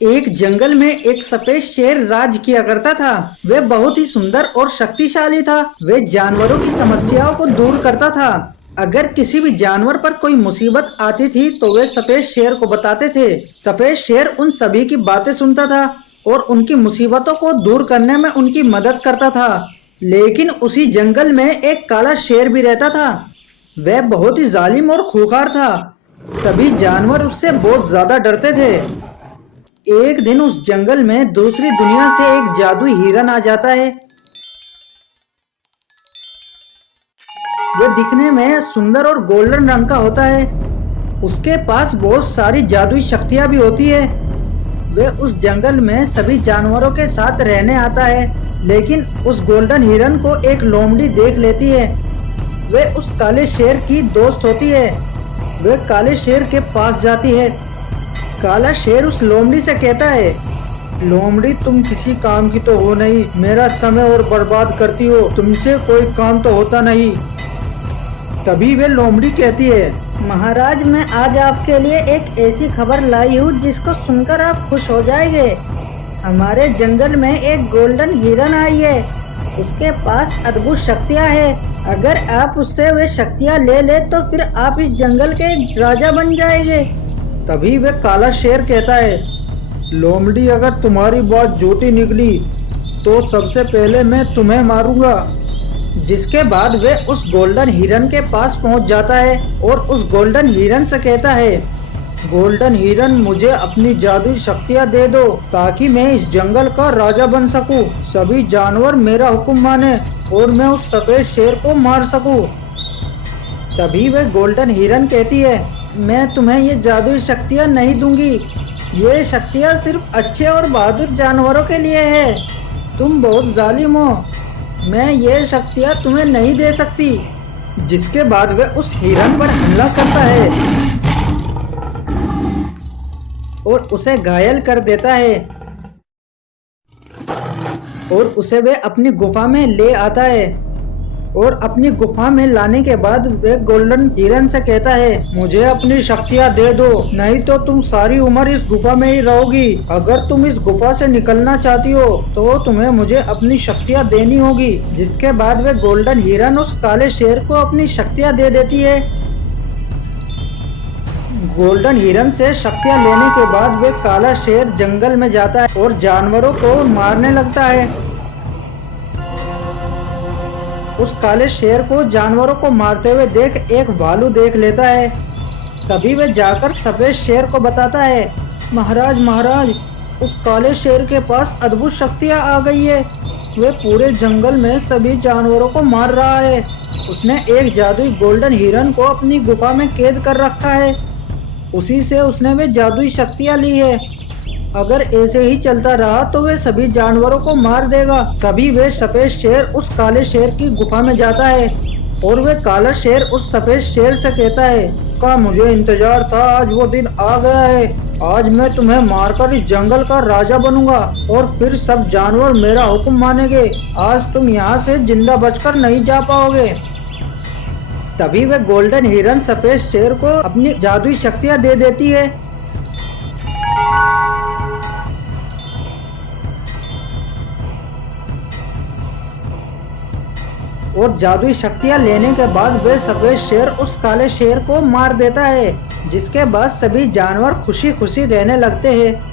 एक जंगल में एक सफेद शेर राज किया करता था। वह बहुत ही सुंदर और शक्तिशाली था। वह जानवरों की समस्याओं को दूर करता था। अगर किसी भी जानवर पर कोई मुसीबत आती थी तो वे सफेद शेर को बताते थे। सफेद शेर उन सभी की बातें सुनता था और उनकी मुसीबतों को दूर करने में उनकी मदद करता था। लेकिन उसी जंगल में एक काला शेर भी रहता था। वह बहुत ही जालिम और खूंखार था। सभी जानवर उससे बहुत ज्यादा डरते थे। एक दिन उस जंगल में दूसरी दुनिया से एक जादुई हिरन आ जाता है। वह दिखने में सुंदर और गोल्डन रंग का होता है। उसके पास बहुत सारी जादुई शक्तियां भी होती है। वह उस जंगल में सभी जानवरों के साथ रहने आता है। लेकिन उस गोल्डन हिरन को एक लोमड़ी देख लेती है। वह उस काले शेर की दोस्त होती है। वह काले शेर के पास जाती है। काला शेर उस लोमड़ी से कहता है, लोमड़ी तुम किसी काम की तो हो नहीं, मेरा समय और बर्बाद करती हो, तुमसे कोई काम तो होता नहीं। तभी वे लोमड़ी कहती है, महाराज मैं आज आपके लिए एक ऐसी खबर लाई हूँ जिसको सुनकर आप खुश हो जाएंगे। हमारे जंगल में एक गोल्डन हिरन आई है। उसके पास अद्भुत शक्तियाँ है। अगर आप उससे वे शक्तियाँ ले ले तो फिर आप इस जंगल के राजा बन जाएंगे। तभी वे काला शेर कहता है, लोमड़ी अगर तुम्हारी बात झूठी निकली तो सबसे पहले मैं तुम्हें मारूंगा। जिसके बाद वे उस गोल्डन हिरन के पास पहुंच जाता है और उस गोल्डन हिरन से कहता है, गोल्डन हिरन मुझे अपनी जादुई शक्तियां दे दो ताकि मैं इस जंगल का राजा बन सकूं, सभी जानवर मेरा हुक्म माने और मैं उस सफेद शेर को मार सकूं। तभी वे गोल्डन हिरन कहती है, मैं तुम्हें ये जादुई शक्तियाँ नहीं दूंगी। ये शक्तियाँ सिर्फ अच्छे और बहादुर जानवरों के लिए है। तुम बहुत जालिम हो। मैं ये शक्तियाँ तुम्हें नहीं दे सकती। जिसके बाद वे उस हिरन पर हमला करता है और उसे घायल कर देता है और उसे वे अपनी गुफा में ले आता है। और अपनी गुफा में लाने के बाद वे गोल्डन हिरन से कहता है, मुझे अपनी शक्तियाँ दे दो, नहीं तो तुम सारी उम्र इस गुफा में ही रहोगी। अगर तुम इस गुफा से निकलना चाहती हो तो तुम्हें मुझे अपनी शक्तियाँ देनी होगी। जिसके बाद वे गोल्डन हिरन उस काले शेर को अपनी शक्तियाँ दे देती है। गोल्डन हिरन से शक्तियाँ लेने के बाद वे काला शेर जंगल में जाता है और जानवरों को मारने लगता है। उस काले शेर को जानवरों को मारते हुए देख एक भालू देख लेता है। तभी वह जाकर सफेद शेर को बताता है, महाराज महाराज उस काले शेर के पास अद्भुत शक्तियाँ आ गई है। वह पूरे जंगल में सभी जानवरों को मार रहा है। उसने एक जादुई गोल्डन हिरन को अपनी गुफा में कैद कर रखा है। उसी से उसने वे जादुई शक्तियाँ ली है। अगर ऐसे ही चलता रहा तो वे सभी जानवरों को मार देगा। तभी वे सफेद शेर उस काले शेर की गुफा में जाता है और वे काला शेर उस सफेद शेर से कहता है, का मुझे इंतजार था, आज वो दिन आ गया है। आज मैं तुम्हें मारकर इस जंगल का राजा बनूंगा और फिर सब जानवर मेरा हुक्म मानेंगे। आज तुम यहाँ से जिंदा बचकर नहीं जा पाओगे। तभी वे गोल्डन हिरन सफेद शेर को अपनी जादुई शक्तियाँ दे देती है। और जादुई शक्तियाँ लेने के बाद वे सफेद शेर उस काले शेर को मार देता है। जिसके बाद सभी जानवर खुशी खुशी रहने लगते हैं।